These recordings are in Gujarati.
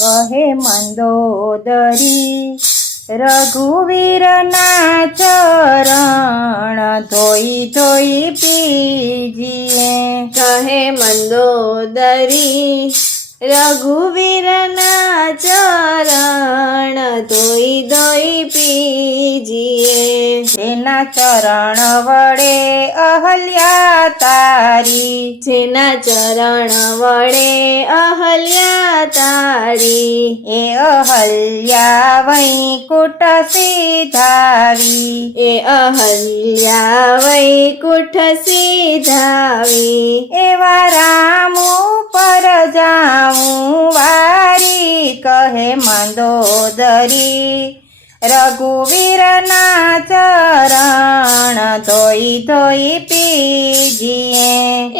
કહે મંદોદરી રઘુવીરના ચરણ ધોઈ ધોઈ પીજીએ કહે મંદોદરી રઘુવીરના ચરણ ધોઈ ધોઈ પીજીએ તેના ચરણ વડે અહલ્યા તારી જેના ચરણ વડે અહલ્યા તારી એ અહલ્યા વૈકુંઠ સીધાવી એ અહલ્યા વૈકુંઠ સીધાવી એવા રામ ઉપર જાઉં વારી કહે મંદોદરી રઘુવીરના ચરણ ધોઈ ધોઈ પીજીએ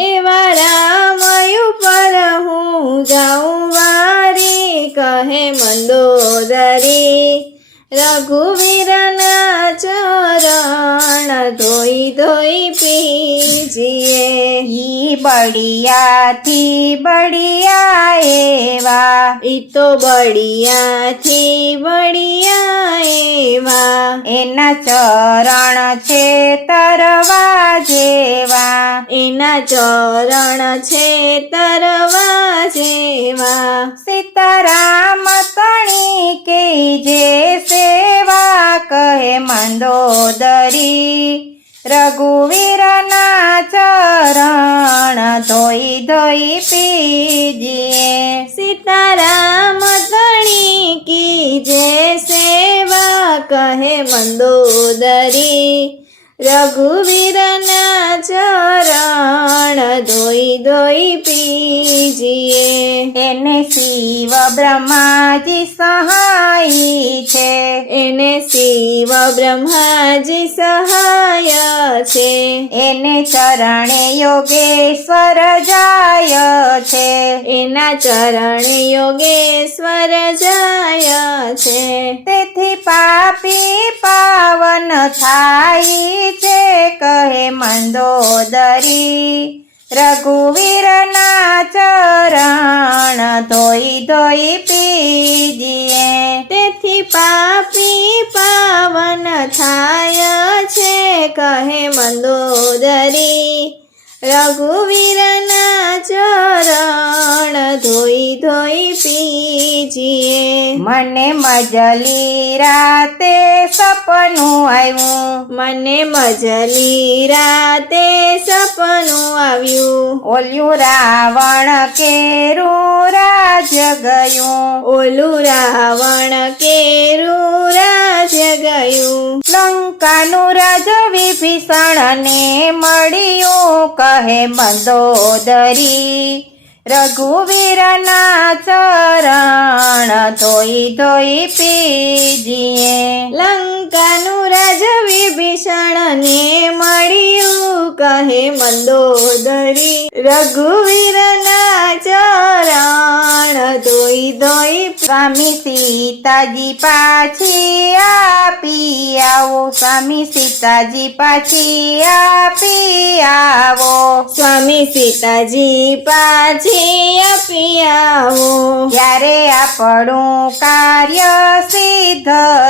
એવા રામ ઉપર હું જાઉં વારી કહે મંદોદરી રઘુવીરના ચરણ ધોઈ ધોઈ પીજીએ ઈ બળિયાથી બળિયા એવા ઈ તો બળિયાથી બળિયા એવા એના ચરણ છે તરવા જેવા એના ચરણ છે તરવા જેવા સીતારામ તણી કે જે સેવા કહે મંદોદરી રઘુવીરના ચરણ ધોઈ ધોઈ પીજીએ સીતારામ ધણી કી જે સેવા કહે મંદોદરી રઘુવીરના ચરણ ધોઈ ધોઈ પીજીએ એને શિવ બ્રહ્માજી સહાય છે એને શિવ બ્રહ્માજી સહાય છે એને ચરણે યોગેશ્વર જાય છે એના ચરણ યોગેશ્વર જાય છે તેથી પાપી પાવન થાય છે કહે મંદોદરી રઘુવીરના ચરણ ધોઈ ધોઈ પીજીએ તેથી પાપી પાવન થાય છે કહે મંદોદરી રઘુવીરના ચરણ ધોઈ ધોઈ પીજીએ મને મજલી રાતે સપનું આવ્યું મને મજલી રાતે સપનું આવ્યું ઓલ્યું રાવણ કેરું રાજ્ય ગયું ઓલું રાવણ કેરું રાજ્ય ગયું લંકાનું રાજ વિભીષણને મળ્યું કહે મંદોદરી રઘુવીરના ચરણ ધોઈ ધોઈ પીજીએ લંકાનું રાજ વિભીષણને મળ્યું કહે મંદોદરી રઘુવીરના ચરણ ધોઈ ધોઈ સ્વામી સીતાજી પાછી આપી આવો સ્વામી સીતાજી પાછી આપી આવો સ્વામી સીતાજી પાછી આપી આવો ત્યારે આપણું કાર્ય સિદ્ધ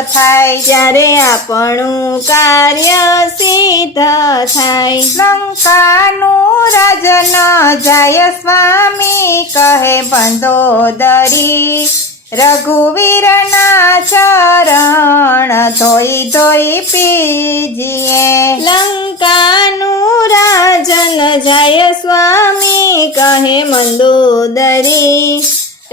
થાય જ્યારે આપણું કાર્ય સિદ્ધ થાય લંકાનું રાજ ન જાય સ્વામી કહે મંદોદરી રઘુવીરના ચરણ ધોઈ ધોઈ પીજીએ લંકાનું રાજન જાય સ્વામી કહે મંદોદરી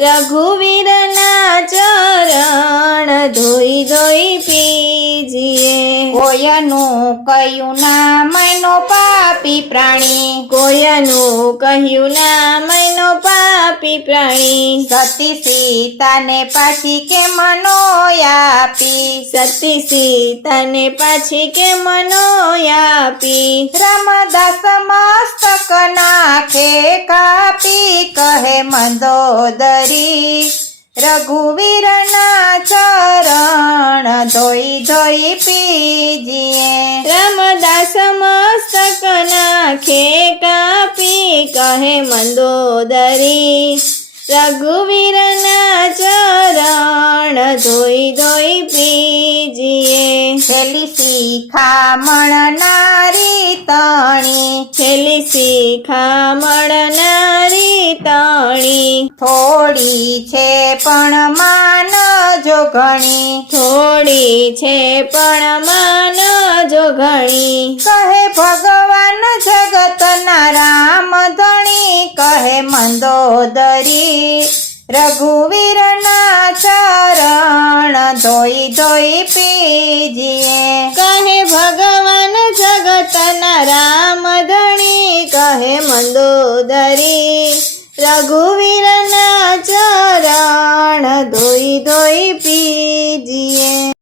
રઘુવીરના ચરણ ધોઈ ધોઈ પીજીએ કોયનું કયું નામનો પાપી પ્રાણી કોયનું કહ્યું નામનો પાપી પ્રાણી સતી સીતાને પાછી કે મનો આપી સતી સીતાને પાછી કે મનો આપી રામદાસ મસ્તક નાખે કાપી કહે મંદોદરી રઘુવીરના ચરણ ધોઈ ધોઈ પીજીએ રામદાસ મસ્તક નાખે કાપી કહે મંદોદરી રઘુવીરના ચરણ ધોઈ ધોઈ પીજીએ. છેલ્લી શિખામણ નારી તણી, છેલ્લી શિખામણ તણી, થોડી છે પણ માન જો ઘણી, થોડી છે પણ માન જો ઘણી. કહે ભગવાન જગતના રામ ધણી, કહે મંદોદરી રઘુવીરના ચરણ ધોઈ ધોઈ પીજીએ. કહે ભગવાન જગતના રામ ધણી, કહે મંદોદરી રઘુવીરના ચરણ ધોઈ ધોઈ પીજીએ.